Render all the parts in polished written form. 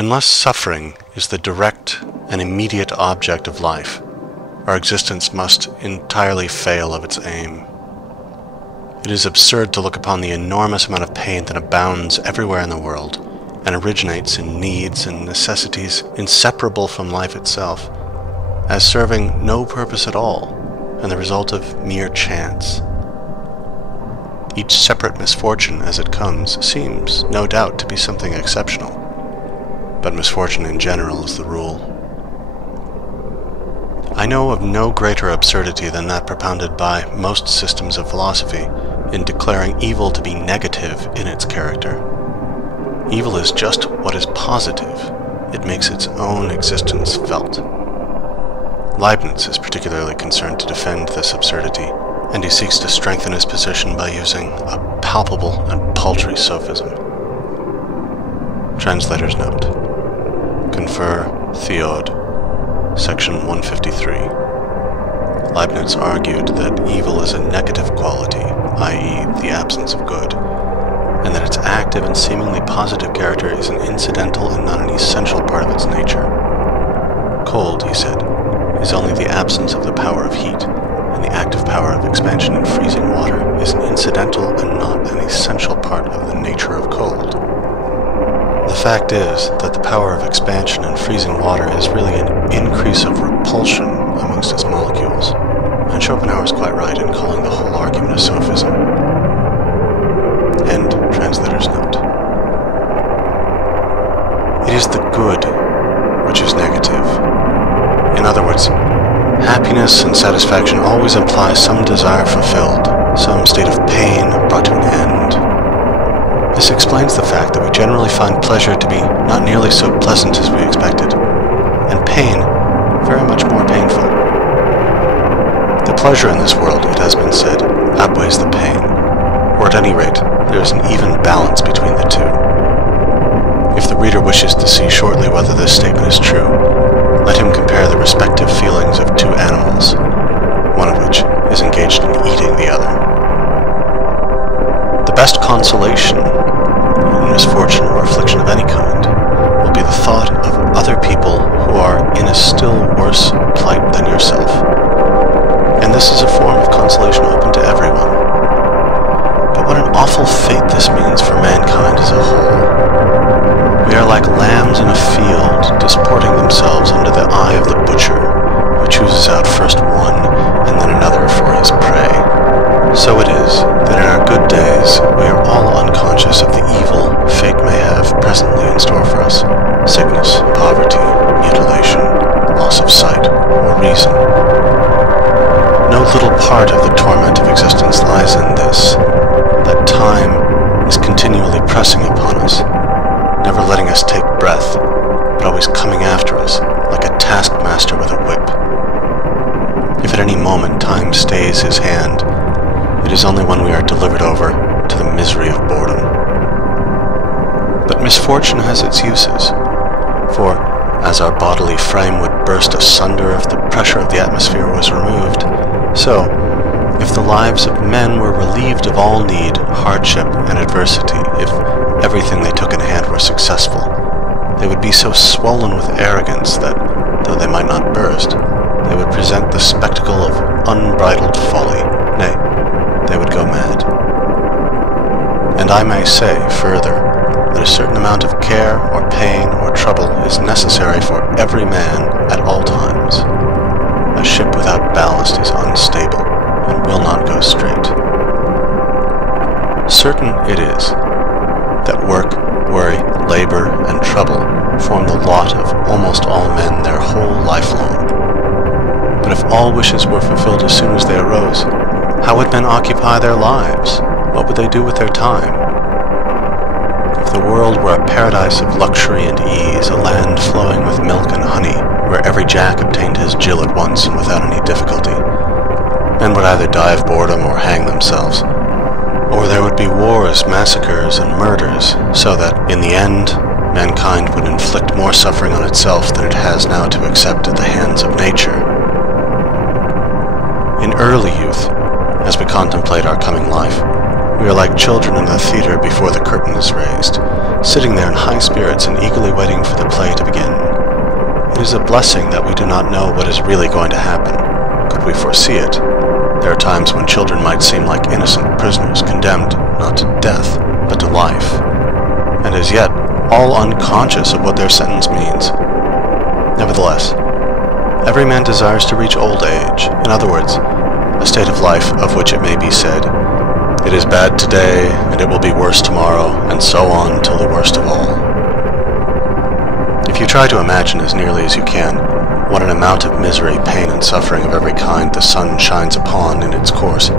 Unless suffering is the direct and immediate object of life, our existence must entirely fail of its aim. It is absurd to look upon the enormous amount of pain that abounds everywhere in the world and originates in needs and necessities inseparable from life itself as serving no purpose at all and the result of mere chance. Each separate misfortune as it comes seems, no doubt, to be something exceptional, but misfortune in general is the rule. I know of no greater absurdity than that propounded by most systems of philosophy in declaring evil to be negative in its character. Evil is just what is positive. It makes its own existence felt. Leibniz is particularly concerned to defend this absurdity, and he seeks to strengthen his position by using a palpable and paltry sophism. Translator's note. Confer Theod, section 153. Leibniz argued that evil is a negative quality, i.e., the absence of good, and that its active and seemingly positive character is an incidental and not an essential part of its nature. Cold, he said, is only the absence of the power of heat, and the active power of expansion in freezing water is an incidental and not an essential part of the nature of cold. The fact is that the power of expansion in freezing water is really an increase of repulsion amongst its molecules, and Schopenhauer is quite right in calling the whole argument a sophism. End translator's note. It is the good which is negative. In other words, happiness and satisfaction always imply some desire fulfilled, some state of pain brought to an end. This explains the fact that we generally find pleasure to be not nearly so pleasant as we expected, and pain very much more painful. The pleasure in this world, it has been said, outweighs the pain, or at any rate, there is an even balance between the two. If the reader wishes to see shortly whether this statement is true, let him compare the respective feelings of two animals, one of which is engaged in eating the other. The best consolation in misfortune or affliction of any kind will be the thought of other people who are in a still worse plight than yourself. And this is a form of consolation open to everyone. But what an awful fate this means for mankind as a whole. We are like lambs in a field, disporting themselves under the eye of the butcher, who chooses out first one and then another for his prey. So it is that in our good days we are all unconscious of the evil fate may have presently in store for us: sickness, poverty, mutilation, loss of sight or reason. No little part of the torment of existence lies in this, that time is continually pressing upon us, never letting us take breath, but always coming after us like a taskmaster with a whip. If at any moment time stays his hand, it is only when we are delivered over to the misery of boredom. But misfortune has its uses, for as our bodily frame would burst asunder if the pressure of the atmosphere was removed, so, if the lives of men were relieved of all need, hardship, and adversity, if everything they took in hand were successful, they would be so swollen with arrogance that, though they might not burst, they would present the spectacle of unbridled folly, nay, they would go mad. And I may say, further, that a certain amount of care or pain or trouble is necessary for every man at all times. A ship without ballast is unstable and will not go straight. Certain it is that work, worry, labor, and trouble form the lot of almost all men their whole life long. But if all wishes were fulfilled as soon as they arose, how would men occupy their lives? What would they do with their time? If the world were a paradise of luxury and ease, a land flowing with milk and honey, where every jack obtained his Jill at once and without any difficulty, men would either die of boredom or hang themselves, or there would be wars, massacres, and murders, so that, in the end, mankind would inflict more suffering on itself than it has now to accept at the hands of nature. In early youth, as we contemplate our coming life, we are like children in the theater before the curtain is raised, sitting there in high spirits and eagerly waiting for the play to begin. It is a blessing that we do not know what is really going to happen. Could we foresee it? There are times when children might seem like innocent prisoners condemned not to death, but to life, and as yet all unconscious of what their sentence means. Nevertheless, every man desires to reach old age, in other words, a state of life of which it may be said, "It is bad today, and it will be worse tomorrow, and so on till the worst of all." If you try to imagine as nearly as you can what an amount of misery, pain, and suffering of every kind the sun shines upon in its course,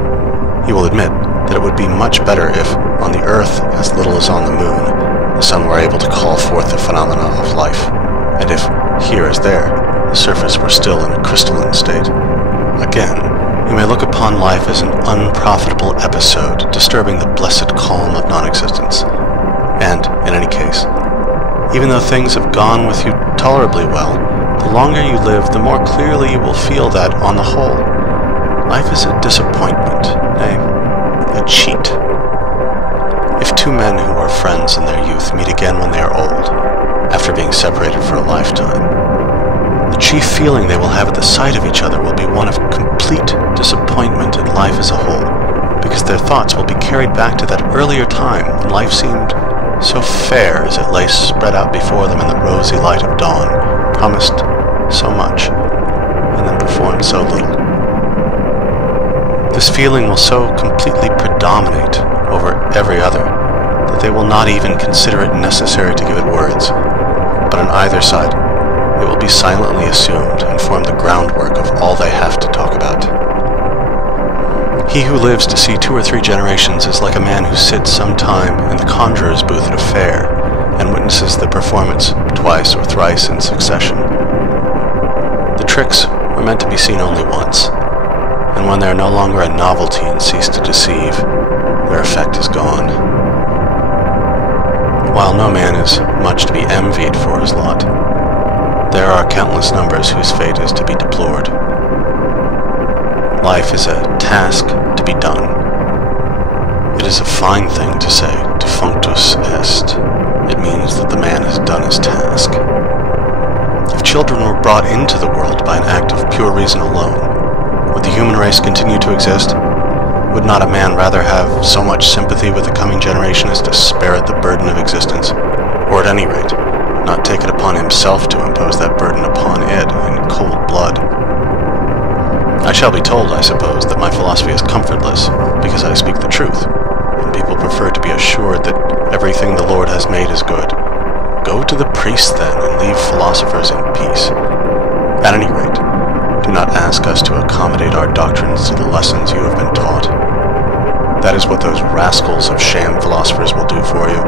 you will admit that it would be much better if, on the earth as little as on the moon, the sun were able to call forth the phenomena of life, and if, here as there, the surface were still in a crystalline state. Again, you may look upon life as an unprofitable episode disturbing the blessed calm of non-existence. And, in any case, even though things have gone with you tolerably well, the longer you live, the more clearly you will feel that, on the whole, life is a disappointment, nay, a cheat. If two men who are friends in their youth meet again when they are old, after being separated for a lifetime, the chief feeling they will have at the sight of each other will be one of complete disappointment in life as a whole, because their thoughts will be carried back to that earlier time when life seemed so fair as it lay spread out before them in the rosy light of dawn, promised so much, and then performed so little. This feeling will so completely predominate over every other that they will not even consider it necessary to give it words, but on either side it will be silently assumed and form the groundwork of all they have to talk about. He who lives to see 2 or 3 generations is like a man who sits some time in the conjurer's booth at a fair and witnesses the performance twice or thrice in succession. The tricks were meant to be seen only once, and when they are no longer a novelty and cease to deceive, their effect is gone. While no man is much to be envied for his lot, there are countless numbers whose fate is to be deplored. Life is a task to be done. It is a fine thing to say, defunctus est. It means that the man has done his task. If children were brought into the world by an act of pure reason alone, would the human race continue to exist? Would not a man rather have so much sympathy with the coming generation as to spare it the burden of existence, or at any rate, not take it upon himself to impose that burden upon it in cold blood? I shall be told, I suppose, that my philosophy is comfortless, because I speak the truth, and people prefer to be assured that everything the Lord has made is good. Go to the priest, then, and leave philosophers in peace. At any rate, do not ask us to accommodate our doctrines to the lessons you have been taught. That is what those rascals of sham philosophers will do for you.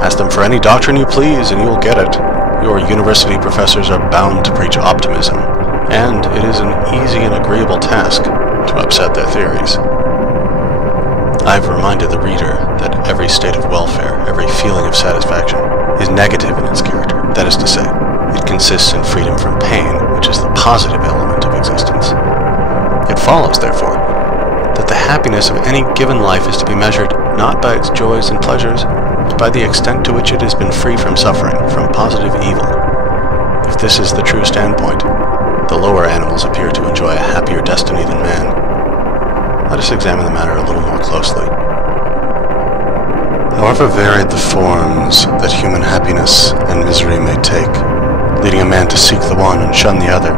Ask them for any doctrine you please, and you will get it. Your university professors are bound to preach optimism, and it is an easy and agreeable task to upset their theories. I have reminded the reader that every state of welfare, every feeling of satisfaction, is negative in its character. That is to say, it consists in freedom from pain, which is the positive element of existence. It follows, therefore, that the happiness of any given life is to be measured not by its joys and pleasures, but by the extent to which it has been free from suffering, from positive evil. If this is the true standpoint, the lower animals appear to enjoy a happier destiny than man. Let us examine the matter a little more closely. However varied the forms that human happiness and misery may take, leading a man to seek the one and shun the other,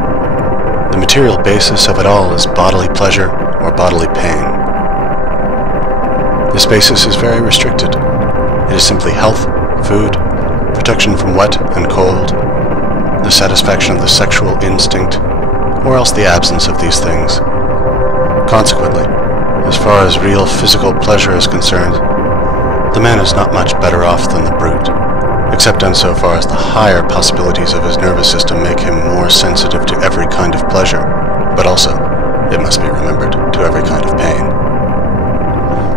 the material basis of it all is bodily pleasure or bodily pain. This basis is very restricted. It is simply health, food, protection from wet and cold, the satisfaction of the sexual instinct, or else the absence of these things. Consequently, as far as real physical pleasure is concerned, the man is not much better off than the brute, except insofar as the higher possibilities of his nervous system make him more sensitive to every kind of pleasure, but also, it must be remembered, to every kind of pain.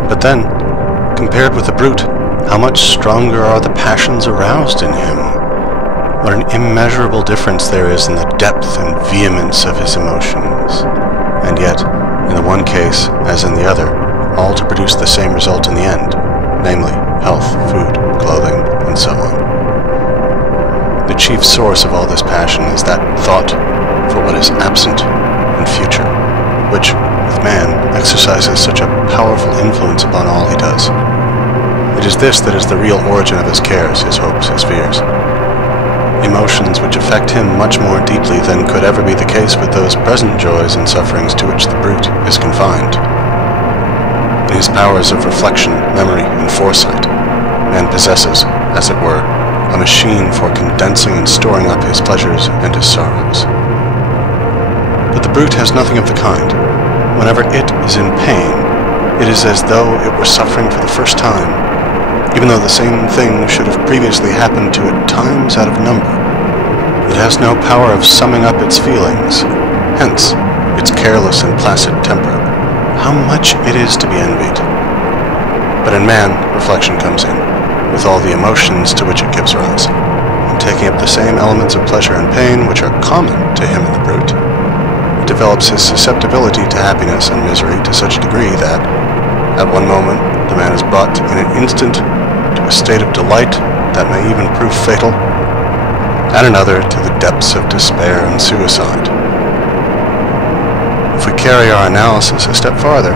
But then, compared with the brute, how much stronger are the passions aroused in him? What an immeasurable difference there is in the depth and vehemence of his emotions. And yet, in the one case, as in the other, all to produce the same result in the end, namely, health, food, clothing, and so chief source of all this passion is that thought for what is absent and future, which, with man, exercises such a powerful influence upon all he does. It is this that is the real origin of his cares, his hopes, his fears. Emotions which affect him much more deeply than could ever be the case with those present joys and sufferings to which the brute is confined. In his powers of reflection, memory, and foresight, man possesses, as it were, a machine for condensing and storing up his pleasures and his sorrows. But the brute has nothing of the kind. Whenever it is in pain, it is as though it were suffering for the first time, even though the same thing should have previously happened to it times out of number. It has no power of summing up its feelings, hence its careless and placid temper. How much it is to be envied! But in man, reflection comes in, with all the emotions to which it gives rise, and taking up the same elements of pleasure and pain which are common to him and the brute, it develops his susceptibility to happiness and misery to such a degree that, at one moment, the man is brought in an instant to a state of delight that may even prove fatal, at another to the depths of despair and suicide. If we carry our analysis a step farther,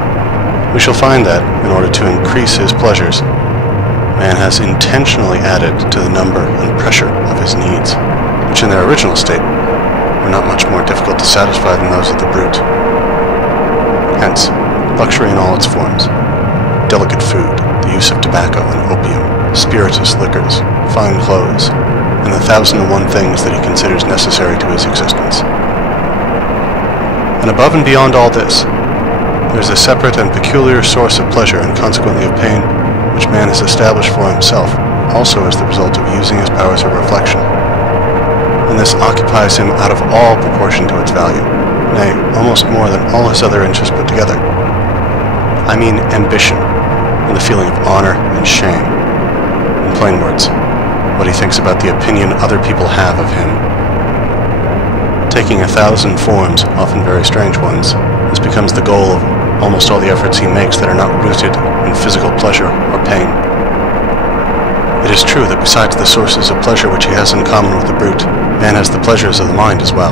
we shall find that, in order to increase his pleasures, man has intentionally added to the number and pressure of his needs, which in their original state were not much more difficult to satisfy than those of the brute. Hence, luxury in all its forms, delicate food, the use of tobacco and opium, spirituous liquors, fine clothes, and the 1,001 things that he considers necessary to his existence. And above and beyond all this, there is a separate and peculiar source of pleasure and consequently of pain, which man has established for himself, also as the result of using his powers of reflection. And this occupies him out of all proportion to its value, nay, almost more than all his other interests put together. I mean ambition, and the feeling of honor and shame. In plain words, what he thinks about the opinion other people have of him. Taking 1,000 forms, often very strange ones, this becomes the goal of almost all the efforts he makes that are not rooted in physical pleasure or pain. It is true that besides the sources of pleasure which he has in common with the brute, man has the pleasures of the mind as well.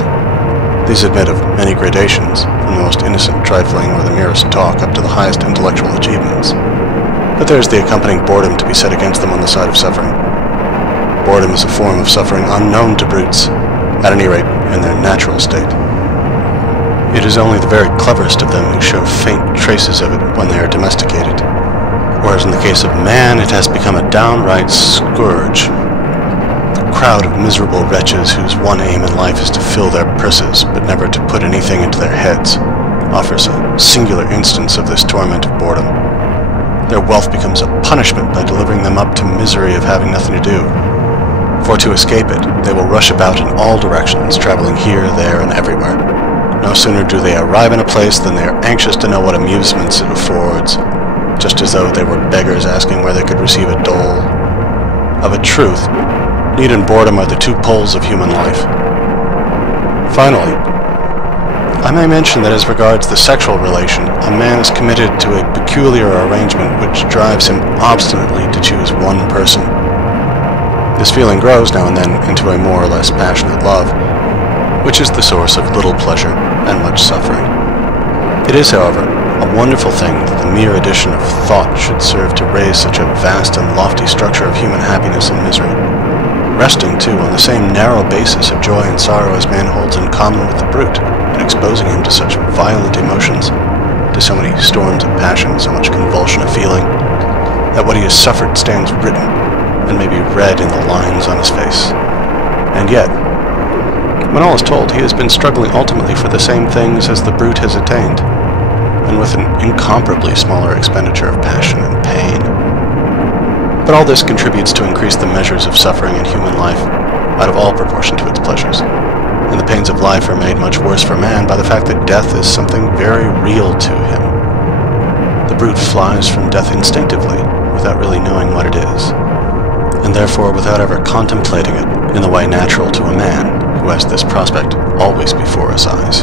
These admit of many gradations, from the most innocent trifling or the merest talk up to the highest intellectual achievements. But there is the accompanying boredom to be set against them on the side of suffering. Boredom is a form of suffering unknown to brutes, at any rate in their natural state. It is only the very cleverest of them who show faint traces of it when they are domesticated, whereas in the case of man it has become a downright scourge. The crowd of miserable wretches whose one aim in life is to fill their purses, but never to put anything into their heads, offers a singular instance of this torment of boredom. Their wealth becomes a punishment by delivering them up to misery of having nothing to do. For to escape it, they will rush about in all directions, traveling here, there, and everywhere. No sooner do they arrive in a place than they are anxious to know what amusements it affords, just as though they were beggars asking where they could receive a dole. Of a truth, need and boredom are the two poles of human life. Finally, I may mention that as regards the sexual relation, a man is committed to a peculiar arrangement which drives him obstinately to choose one person. This feeling grows now and then into a more or less passionate love, which is the source of little pleasure and much suffering. It is, however, a wonderful thing that the mere addition of thought should serve to raise such a vast and lofty structure of human happiness and misery, resting, too, on the same narrow basis of joy and sorrow as man holds in common with the brute, and exposing him to such violent emotions, to so many storms of passion, so much convulsion of feeling, that what he has suffered stands written, and may be read in the lines on his face. And yet, when all is told, he has been struggling ultimately for the same things as the brute has attained, and with an incomparably smaller expenditure of passion and pain. But all this contributes to increase the measures of suffering in human life, out of all proportion to its pleasures, and the pains of life are made much worse for man by the fact that death is something very real to him. The brute flies from death instinctively, without really knowing what it is, and therefore without ever contemplating it in the way natural to a man, who has this prospect always before his eyes.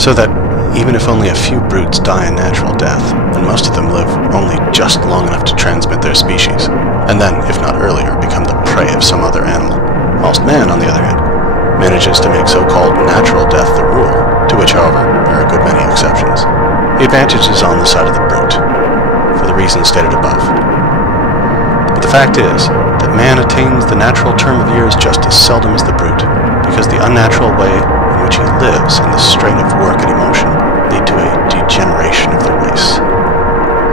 So that, even if only a few brutes die a natural death, and most of them live only just long enough to transmit their species, and then, if not earlier, become the prey of some other animal, whilst Man, on the other hand, manages to make so-called natural death the rule, to which, however, there are a good many exceptions. The advantage is on the side of the brute, for the reasons stated above. But the fact is that man attains the natural term of years just as seldom as the brute, because the unnatural way in which he lives and the strain of work and emotion lead to a degeneration of the race,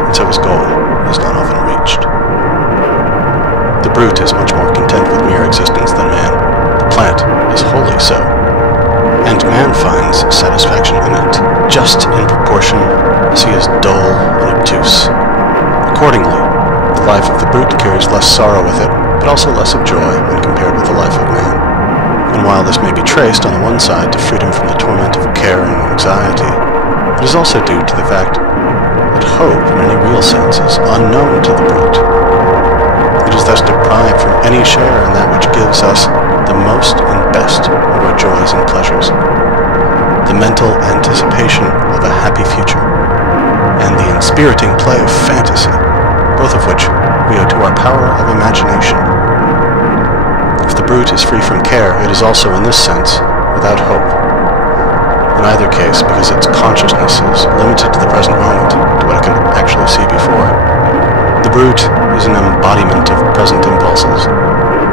and so his goal is not often reached. The brute is much more content with mere existence than man. The plant is wholly so, and man finds satisfaction in it just in proportion as he is dull and obtuse. Accordingly, the life of the brute carries less sorrow with it, but also less of joy when compared with the life of man. And while this may be traced on the one side to freedom from the torment of care and anxiety, it is also due to the fact that hope, in any real sense, is unknown to the brute. It is thus deprived from any share in that which gives us the most and best of our joys and pleasures, the mental anticipation of a happy future, and the inspiriting play of fantasy, both of which we owe to our power of imagination. If the brute is free from care, it is also, in this sense, without hope. In either case, because its consciousness is limited to the present moment, to what it can actually see before. The brute is an embodiment of present impulses,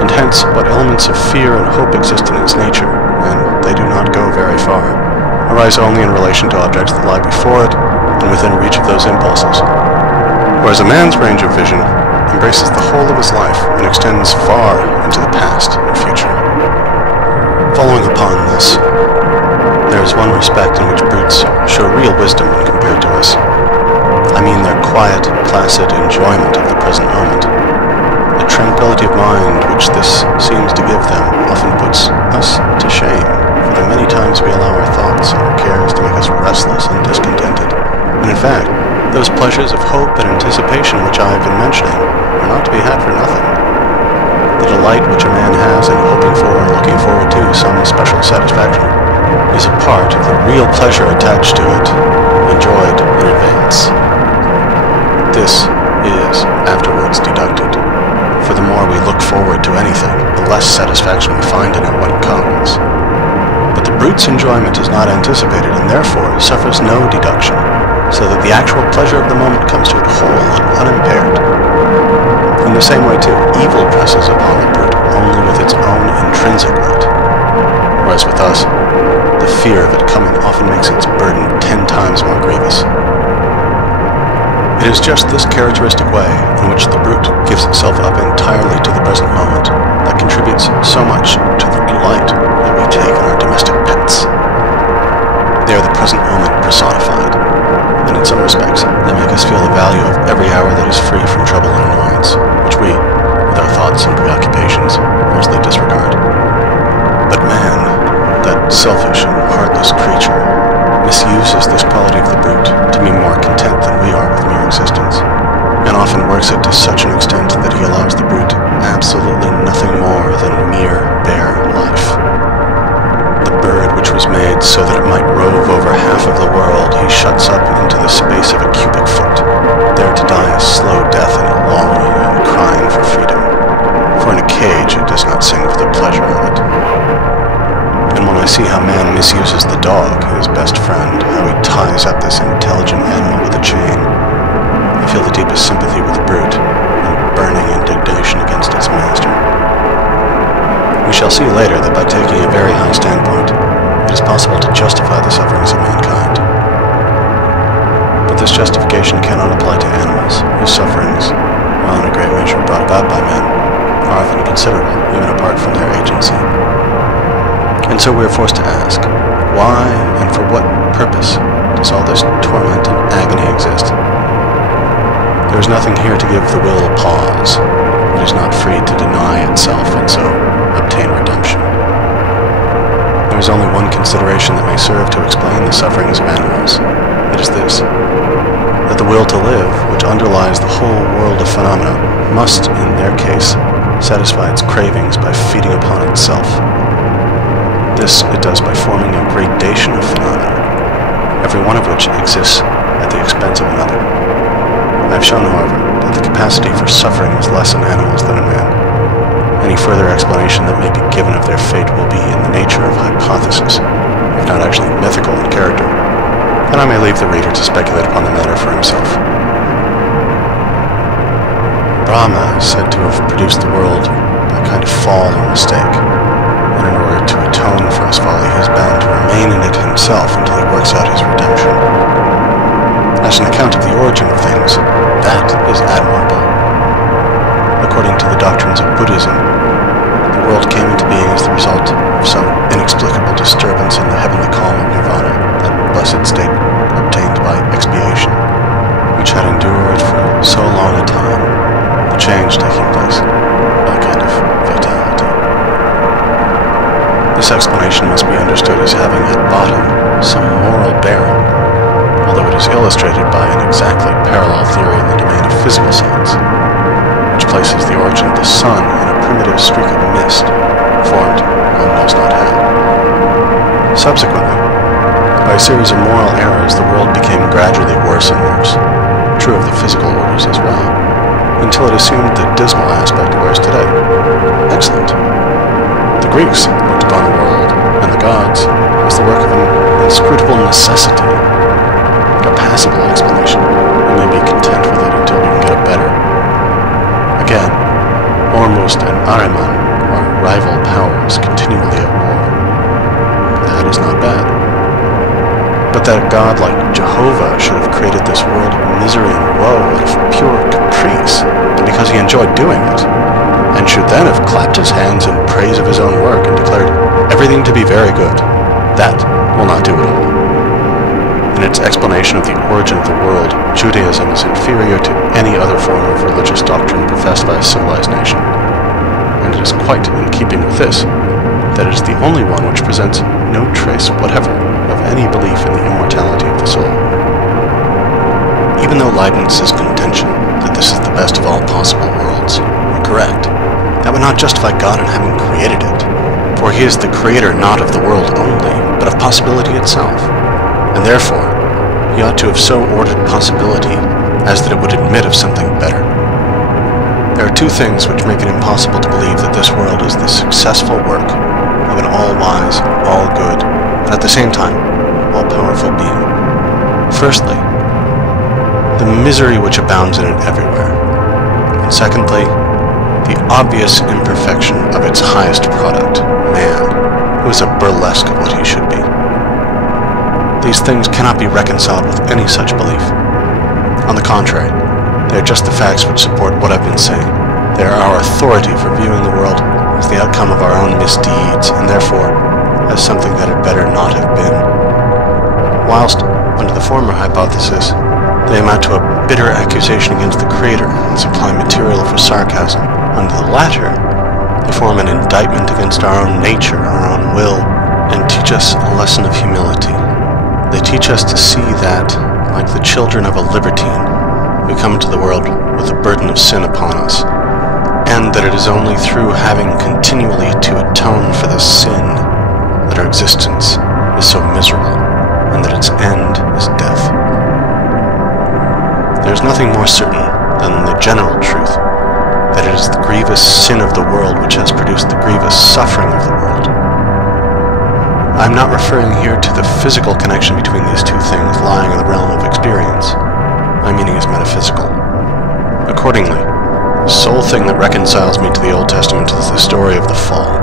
and hence what elements of fear and hope exist in its nature, and they do not go very far, arise only in relation to objects that lie before it and within reach of those impulses. Whereas a man's range of vision embraces the whole of his life and extends far into the past and future. Following upon this, there is one respect in which brutes show real wisdom when compared to us. I mean their quiet, placid enjoyment of the present moment. The tranquility of mind which this seems to give them often puts us to shame, for the many times we allow our thoughts and our cares to make us restless and discontented. And in fact, those pleasures of hope and anticipation which I have been mentioning are not to be had for nothing. The delight which a man has in hoping for and looking forward to some special satisfaction is a part of the real pleasure attached to it, enjoyed in advance. This is afterwards deducted, for the more we look forward to anything, the less satisfaction we find in it when it comes. But the brute's enjoyment is not anticipated, and therefore suffers no deduction, so that the actual pleasure of the moment comes to it whole and unimpaired. In the same way, too, evil presses upon the brute only with its own intrinsic weight, whereas with us, the fear of it coming often makes its burden 10 times more grievous. It is just this characteristic way in which the brute gives itself up entirely to the present moment that contributes so much to the delight that we take in our domestic pets. They are the present moment personified, and in some respects, they make us feel the value of every hour that is free from trouble and annoyance, which we, with our thoughts and preoccupations, mostly disregard. But man, that selfish and heartless creature, misuses this quality of the brute to be more content than we are with mere existence, and often works it to such an extent that he allows the brute absolutely nothing more than mere bare life. The bird which was made so that it might rove over half of the world, he shuts up into the space of a cubic foot, there to die a slow death in longing and crying for freedom. For in a cage it does not sing for the pleasure of it. And when I see how man misuses the dog, his best friend, how he ties up this intelligent animal with a chain, I feel the deepest sympathy with the brute, and burning indignation against its master. We shall see later that by taking a very high standpoint, it is possible to justify the sufferings of mankind. But this justification cannot apply to animals, whose sufferings, while in a great measure brought about by men, are often considerable, even apart from their agency. And so we are forced to ask, why and for what purpose does all this torment and agony exist? There is nothing here to give the will pause. It is not free to deny itself and so obtain redemption. There is only one consideration that may serve to explain the sufferings of animals. It is this, that the will to live, which underlies the whole world of phenomena, must, in their case, satisfy its cravings by feeding upon itself. This it does by forming a gradation of phenomena, every one of which exists at the expense of another. I have shown, however, that the capacity for suffering is less in animals than in man. Any further further explanation that may be given of their fate will be in the nature of hypothesis, if not actually mythical in character, then I may leave the reader to speculate upon the matter for himself. Brahma is said to have produced the world by a kind of fall or mistake, and in order to atone for his folly, he is bound to remain in it himself until he works out his redemption. As an account of the origin of things, that is admirable. According to the doctrines of Buddhism, the world came into being as the result of some inexplicable disturbance in the heavenly calm of nirvana, that blessed state obtained by expiation, which had endured for so long a time, the change taking place by a kind of fatality. This explanation must be understood as having at bottom some moral bearing, although it is illustrated by an exactly parallel theory in the domain of physical science, which places the origin of the sun in a primitive streak of mist, formed one knows not how. Subsequently, by a series of moral errors, the world became gradually worse and worse, true of the physical orders as well, until it assumed the dismal aspect it wears today. Excellent. The Greeks looked upon the world and the gods as the work of an inscrutable necessity, a passable explanation. We may be content with it until we can get a better. Again, Ormuzd and Ahriman are rival powers continually at war. That is not bad. But that a god like Jehovah should have created this world of misery and woe out of pure caprice, and because he enjoyed doing it, and should then have clapped his hands in praise of his own work and declared everything to be very good, that will not do at all. In its explanation of the origin of the world, Judaism is inferior to any other form of religious doctrine professed by a civilized nation, and it is quite in keeping with this that it is the only one which presents no trace whatever of any belief in the immortality of the soul. Even though Leibniz's contention that this is the best of all possible worlds were correct, that would not justify God in having created it, for he is the creator not of the world only, but of possibility itself, and therefore he ought to have so ordered possibility as that it would admit of something better. There are two things which make it impossible to believe that this world is the successful work of an all-wise, all-good, and at the same time, all-powerful being. Firstly, the misery which abounds in it everywhere, and secondly, the obvious imperfection of its highest product, man, who is a burlesque of what he should be. These things cannot be reconciled with any such belief. On the contrary, they are just the facts which support what I've been saying. They are our authority for viewing the world as the outcome of our own misdeeds, and therefore as something that had better not have been. Whilst, under the former hypothesis, they amount to a bitter accusation against the Creator and supply material for sarcasm, under the latter, they form an indictment against our own nature, our own will, and teach us a lesson of humility. They teach us to see that, like the children of a libertine, we come into the world with a burden of sin upon us, and that it is only through having continually to atone for this sin that our existence is so miserable, and that its end is death. There is nothing more certain than the general truth that it is the grievous sin of the world which has produced the grievous suffering of the world. I am not referring here to the physical connection between these two things lying in the realm of experience. My meaning is metaphysical. Accordingly, the sole thing that reconciles me to the Old Testament is the story of the fall.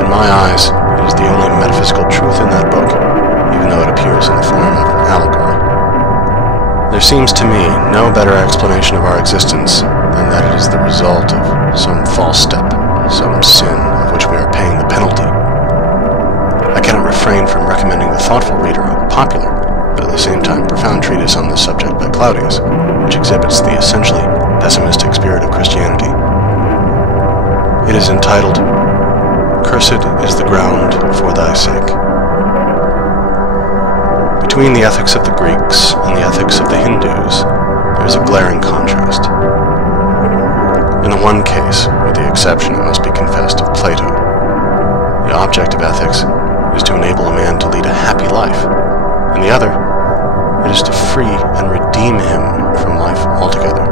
In my eyes, it is the only metaphysical truth in that book, even though it appears in the form of an allegory. There seems to me no better explanation of our existence than that it is the result of some false step, some sin of which we are paying the penalty. I cannot refrain from recommending the thoughtful reader a popular, but at the same time profound treatise on this subject by Claudius, which exhibits the essentially pessimistic spirit of Christianity. It is entitled, "Cursed is the ground for thy sake." Between the ethics of the Greeks and the ethics of the Hindus, there is a glaring contrast. In the one case, with the exception, it must be confessed, of Plato, the object of ethics is to enable a man to lead a happy life. In the other, it is to free and redeem him from life altogether,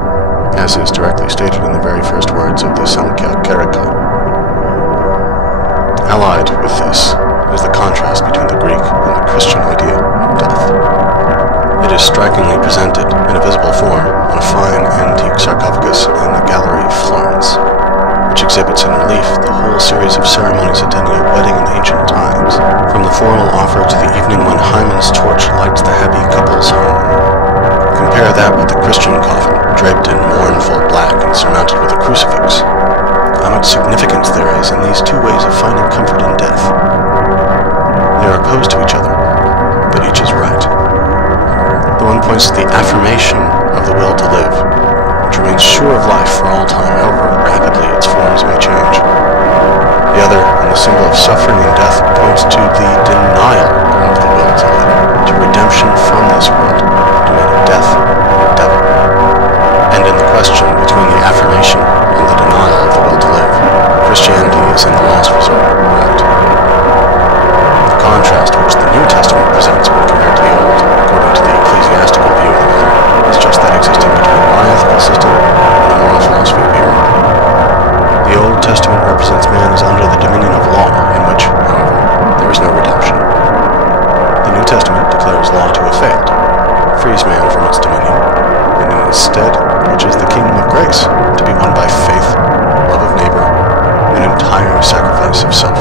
as is directly stated in the very first words of the Sankhya Karika. is strikingly presented in a visible form on a fine antique sarcophagus in the Gallery of Florence, which exhibits in relief the whole series of ceremonies attending a wedding in ancient times, from the formal offer to the evening when Hymen's torch lights the happy couple's home. Compare that with the Christian coffin, draped in mournful black and surmounted with a crucifix. How much significance there is in these two ways of finding comfort in death. They are opposed to each other, but each is right. The one points to the affirmation of the will to live, which remains sure of life for all time, however rapidly its forms may change. The other, in the symbol of suffering and death, points to the denial of the will to live, to redemption from this world, domain of death and devil. And in the question between the affirmation and the denial of the will to live, Christianity is in the last resort right. The contrast which the New Testament presents when compared to the Old, according to the ecclesiastical view of the matter, is just that existing between my ethical system and the moral philosophy of Aaron. The Old Testament represents man as under the dominion of law, in which, however, there is no redemption. The New Testament declares law to have failed, frees man from its dominion, and in its stead preaches the kingdom of grace to be won by faith, love of neighbor, and entire sacrifice of self.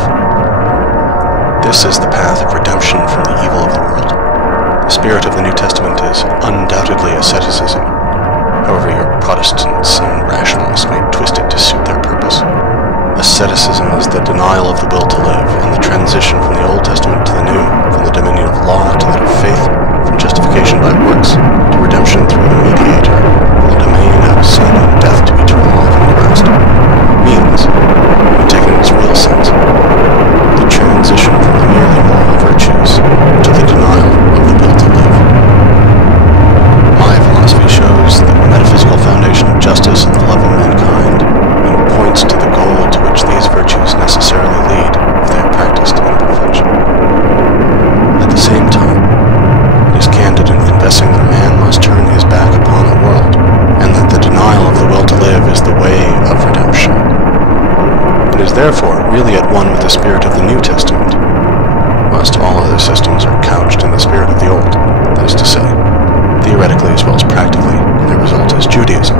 This is the path of redemption from the evil of the world. The spirit of the New Testament is undoubtedly asceticism, however your Protestants and rationalists may twist it to suit their purpose. Asceticism is the denial of the will to live, and the transition from the Old Testament to the New, from the dominion of law to that of faith, from justification by works to redemption through the mediator, from the domain of sin and death to eternal life in Christ, means, when taken in its real sense, the transition from the merely moral virtues to the denial of the will to live. My philosophy shows the metaphysical foundation of justice and the love of mankind, and points to the goal to which these virtues necessarily lead if they are practiced in perfection. At the same time, it is candid in confessing that a man must turn his back upon the world, and that the denial of the will to live is the way of redemption. It is therefore really at one with the spirit of the New Testament, whilst all other systems are couched in the spirit of the Old, that is to say, theoretically as well as practically, their result is Judaism,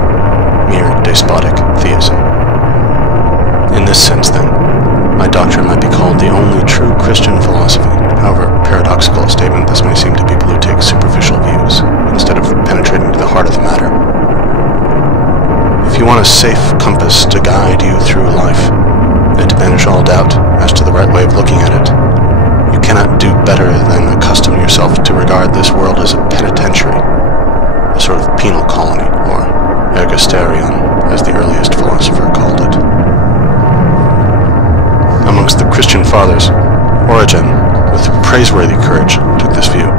mere despotic theism. In this sense, then, my doctrine might be called the only true Christian philosophy, however paradoxical a statement this may seem to people who take superficial views, instead of penetrating to the heart of the matter. If you want a safe compass to guide you through life, and to banish all doubt as to the right way of looking at it, you cannot do better than accustom yourself to regard this world as a penitentiary, a sort of penal colony, or ergasterion, as the earliest philosopher called it. Amongst the Christian fathers, Origen, with praiseworthy courage, took this view,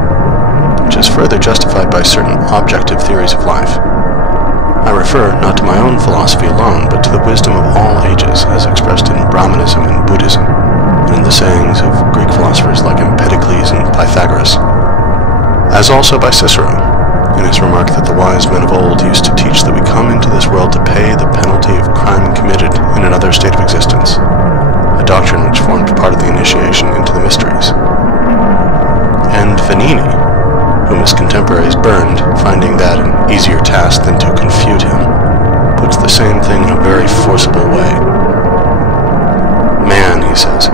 which is further justified by certain objective theories of life. I refer not to my own philosophy alone, but to the wisdom of all ages as expressed in Brahmanism and Buddhism, and in the sayings of Greek philosophers like Empedocles and Pythagoras, as also by Cicero, in his remark that the wise men of old used to teach that we come into this world to pay the penalty of crime committed in another state of existence, a doctrine which formed part of the initiation into the mysteries. And Vanini, whom his contemporaries burned, finding that an easier task than to confute him, puts the same thing in a very forcible way. Man, he says,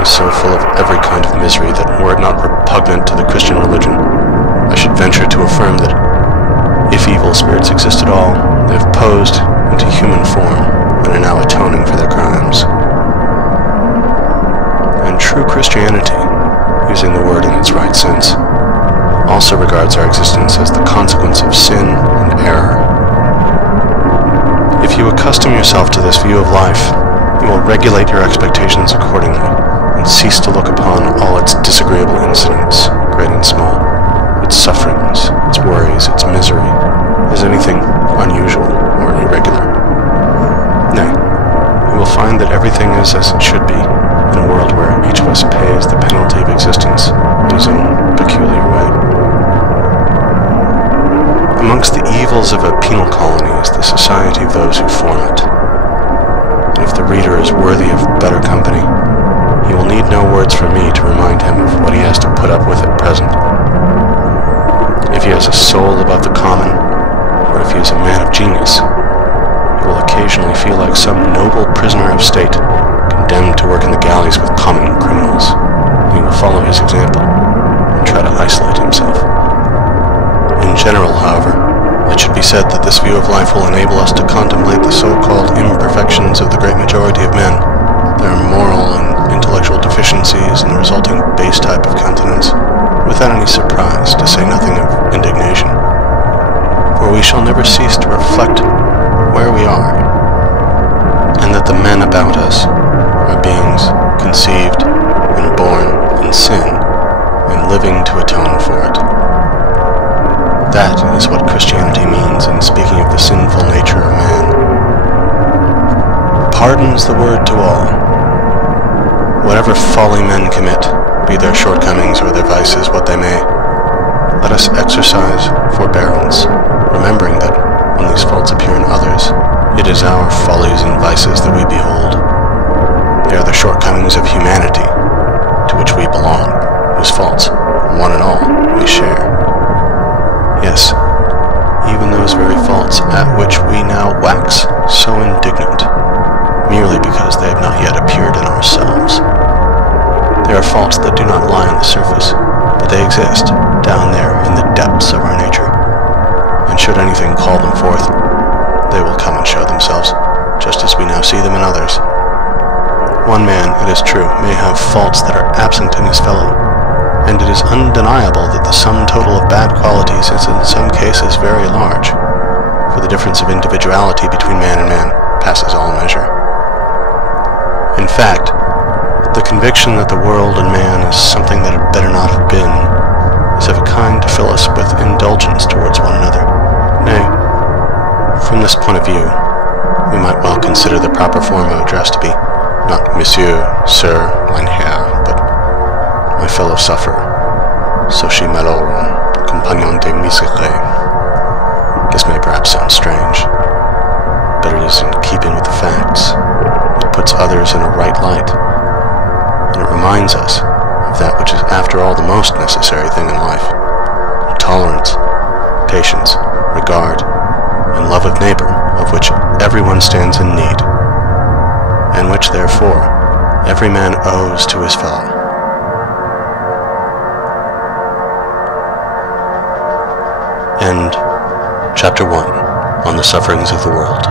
is so full of every kind of misery that were it not repugnant to the Christian religion, I should venture to affirm that if evil spirits exist at all, they have posed into human form and are now atoning for their crimes. And true Christianity, using the word in its right sense, also regards our existence as the consequence of sin and error. If you accustom yourself to this view of life, you will regulate your expectations accordingly, and cease to look upon all its disagreeable incidents, great and small, its sufferings, its worries, its misery, as anything unusual or irregular. Nay, you will find that everything is as it should be, in a world where each of us pays the penalty of existence in his own peculiar way. Amongst the evils of a penal colony is the society of those who form it. And if the reader is worthy of better company, he will need no words from me to remind him of what he has to put up with at present. if he has a soul above the common, or if he is a man of genius, he will occasionally feel like some noble prisoner of state, condemned to work in the galleys with common criminals, and he will follow his example and try to isolate himself. In general, however, it should be said that this view of life will enable us to contemplate the so-called imperfections of the great majority of men, their moral and intellectual deficiencies and the resulting base type of countenance, without any surprise, to say nothing of indignation. For we shall never cease to reflect where we are, and that the men about us are beings conceived and born in sin, and living to atone for it. That is what Christianity means in speaking of the sinful nature of man. Pardon's the word to all. Whatever folly men commit, be their shortcomings or their vices what they may, let us exercise forbearance, remembering that when these faults appear in others, it is our follies and vices that we behold. They are the shortcomings of humanity, to which we belong, whose faults, one and all, we share. Yes, even those very faults at which we now wax so indignant, merely because they have not yet appeared in ourselves. They are faults that do not lie on the surface, but they exist down there in the depths of our nature. And should anything call them forth, they will come and show themselves, just as we now see them in others. One man, it is true, may have faults that are absent in his fellow, and it is undeniable that the sum total of bad qualities is in some cases very large, for the difference of individuality between man and man passes all measure. In fact, the conviction that the world and man is something that had better not have been is of a kind to fill us with indulgence towards one another. Nay, from this point of view, we might well consider the proper form of address to be not Monsieur, Sir, mein Herr, but my fellow sufferer, Soci Malorum, Compagnon de Misere. This may perhaps sound strange, but it is in keeping with the facts. It puts others in a right light, and it reminds us of that which is after all the most necessary thing in life: tolerance, patience, regard, and love of neighbor, of which everyone stands in need, and which, therefore, every man owes to his fellow. End Chapter 1 on the Sufferings of the World.